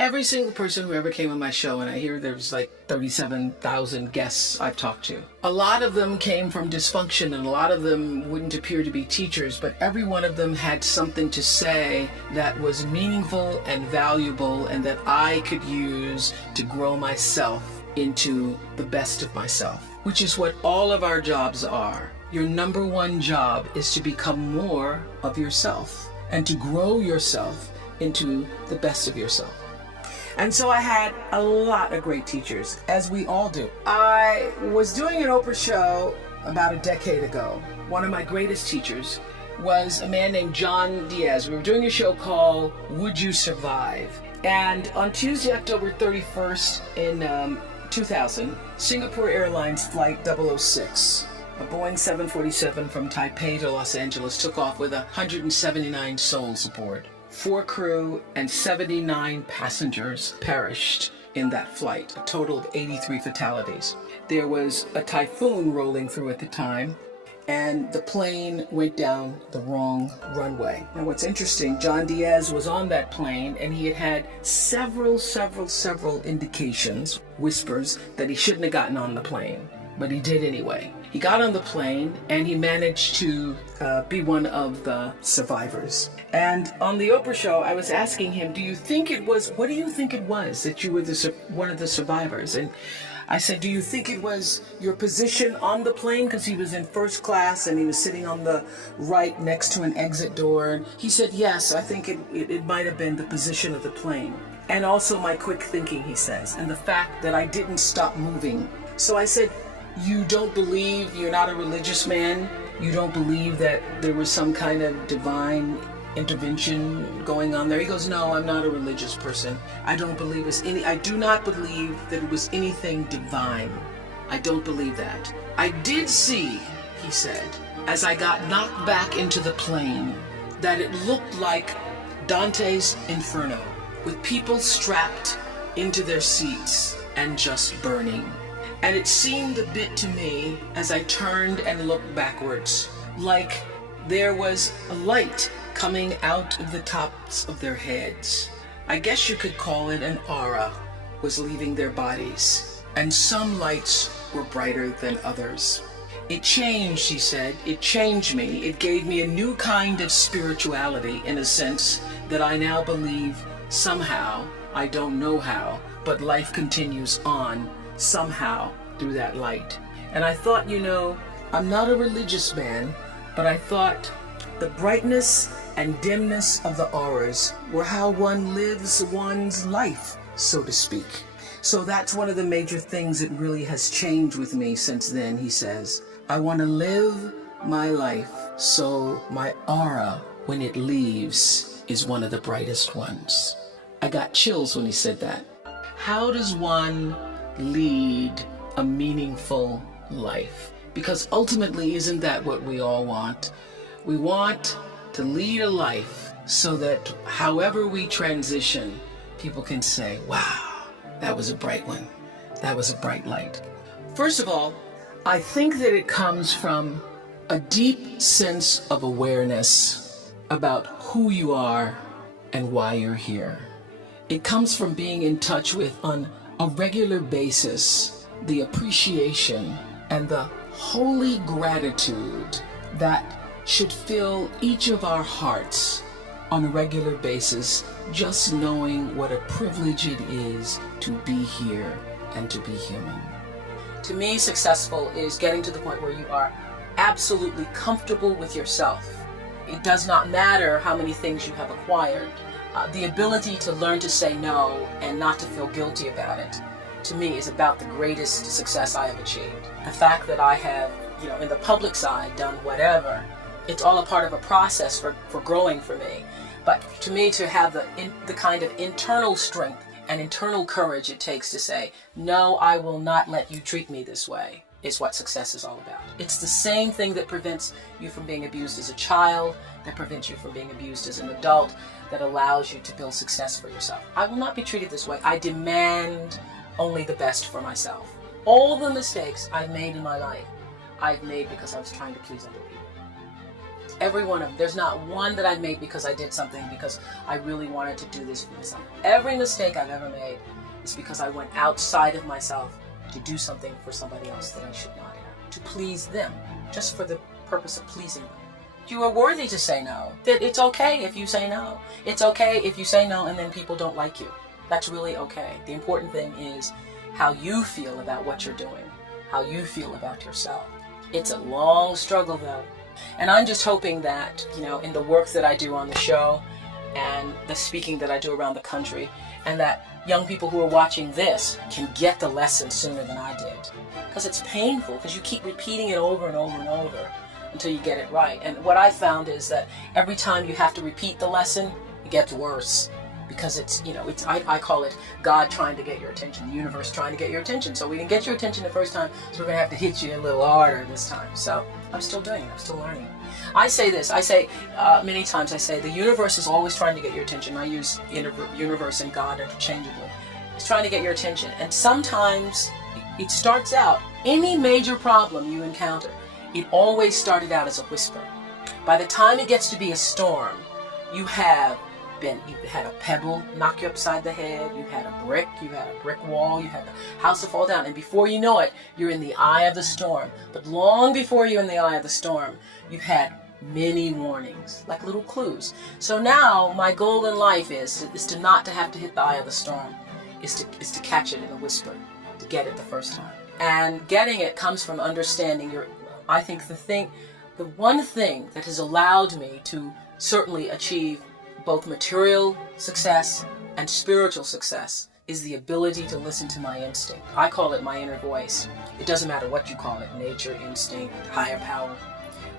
Every single person who ever came on my show, and I hear there's like 37,000 guests I've talked to, a lot of them came from dysfunction and a lot of them wouldn't appear to be teachers, but every one of them had something to say that was meaningful and valuable and that I could use to grow myself into the best of myself, which is what all of our jobs are. Your number one job is to become more of yourself and to grow yourself into the best of yourself. And so I had a lot of great teachers, as we all do. I was doing an Oprah show about a decade ago. One of my greatest teachers was a man named John Diaz. We were doing a show called Would You Survive? And on Tuesday, October 31st in 2000, Singapore Airlines Flight 006, a Boeing 747 from Taipei to Los Angeles, took off with 179 souls aboard. 4 crew and 79 passengers perished in that flight, a total of 83 fatalities. There was a typhoon rolling through at the time, and the plane went down the wrong runway. Now what's interesting, John Diaz was on that plane and he had several indications, whispers, that he shouldn't have gotten on the plane, but he did anyway. He got on the plane and he managed to be one of the survivors. And on the Oprah show, I was asking him, what do you think it was that you were one of the survivors? And I said, do you think it was your position on the plane? Because he was in first class and he was sitting on the right next to an exit door. He said, yes, I think it might have been the position of the plane. And also my quick thinking, he says, and the fact that I didn't stop moving. So I said, you don't believe, you're not a religious man, you don't believe that there was some kind of divine intervention going on there? He goes, no, I'm not a religious person. I do not believe that it was anything divine. I don't believe that. I did see, he said, as I got knocked back into the plane, that it looked like Dante's Inferno, with people strapped into their seats and just burning. And it seemed a bit to me, as I turned and looked backwards, like there was a light coming out of the tops of their heads. I guess you could call it an aura was leaving their bodies, and some lights were brighter than others. It changed, he said, it changed me. It gave me a new kind of spirituality, in a sense that I now believe somehow, I don't know how, but life continues on somehow through that light. And I thought, I'm not a religious man, but I thought the brightness and dimness of the auras were how one lives one's life, so to speak. So that's one of the major things that really has changed with me since then, he says. I want to live my life so my aura, when it leaves, is one of the brightest ones. I got chills when he said that. How does one lead a meaningful life? Because ultimately, isn't that what we all want? We want to lead a life so that however we transition, people can say, wow, that was a bright one. That was a bright light. First of all, I think that it comes from a deep sense of awareness about who you are and why you're here. It comes from being in touch with, on a regular basis, the appreciation and the holy gratitude that should fill each of our hearts on a regular basis, just knowing what a privilege it is to be here and to be human. To me, successful is getting to the point where you are absolutely comfortable with yourself. It does not matter how many things you have acquired. The ability to learn to say no and not to feel guilty about it, to me, is about the greatest success I have achieved. The fact that I have, in the public side, done whatever, it's all a part of a process for growing for me. But to me, to have the kind of internal strength and internal courage it takes to say, no, I will not let you treat me this way, is what success is all about. It's the same thing that prevents you from being abused as a child, that prevents you from being abused as an adult, that allows you to build success for yourself. I will not be treated this way. I demand only the best for myself. All the mistakes I've made in my life, I've made because I was trying to please other people. Every one of them. There's not one that I made because I did something because I really wanted to do this for myself. Every mistake I've ever made is because I went outside of myself to do something for somebody else that I should not have, to please them, just for the purpose of pleasing them. You are worthy to say no. That it's okay if you say no. It's okay if you say no and then people don't like you. That's really okay. The important thing is how you feel about what you're doing, how you feel about yourself. It's a long struggle though. And I'm just hoping that, in the work that I do on the show and the speaking that I do around the country, and that young people who are watching this can get the lesson sooner than I did. Because it's painful, because you keep repeating it over and over and over until you get it right. And what I found is that every time you have to repeat the lesson, it gets worse. Because I call it God trying to get your attention, the universe trying to get your attention. So we didn't get your attention the first time, so we're going to have to hit you a little harder this time. So I'm still doing it. I'm still learning. I say many times, the universe is always trying to get your attention. I use universe and God interchangeably. It's trying to get your attention. And sometimes it starts out, any major problem you encounter, it always started out as a whisper. By the time it gets to be a storm, you had a pebble knock you upside the head, you had a brick wall, you had the house to fall down, and before you know it, you're in the eye of the storm. But long before you're in the eye of the storm, you've had many warnings, like little clues. So now my goal in life is to not to have to hit the eye of the storm, is to catch it in a whisper, to get it the first time. And getting it comes from understanding I think the one thing that has allowed me to certainly achieve both material success and spiritual success is the ability to listen to my instinct. I call it my inner voice. It doesn't matter what you call it, nature, instinct, higher power.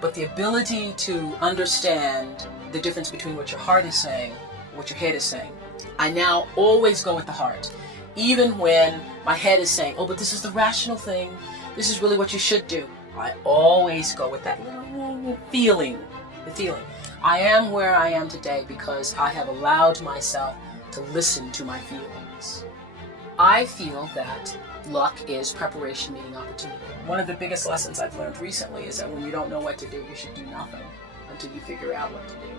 But the ability to understand the difference between what your heart is saying and what your head is saying. I now always go with the heart. Even when my head is saying, oh, but this is the rational thing. This is really what you should do. I always go with that little feeling, the feeling. I am where I am today because I have allowed myself to listen to my feelings. I feel that luck is preparation meeting opportunity. One of the biggest lessons I've learned recently is that when you don't know what to do, you should do nothing until you figure out what to do.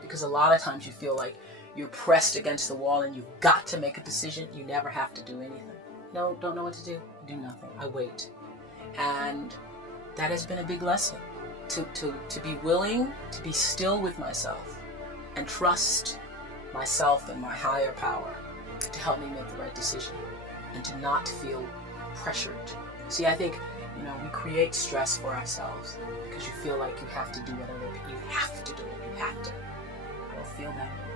Because a lot of times you feel like you're pressed against the wall and you've got to make a decision. You never have to do anything. No, don't know what to do? Do nothing. I wait. And that has been a big lesson. To be willing to be still with myself and trust myself and my higher power to help me make the right decision and to not feel pressured. See, I think, we create stress for ourselves because you feel like you have to do whatever, you have to do it, you have to. I don't feel that way.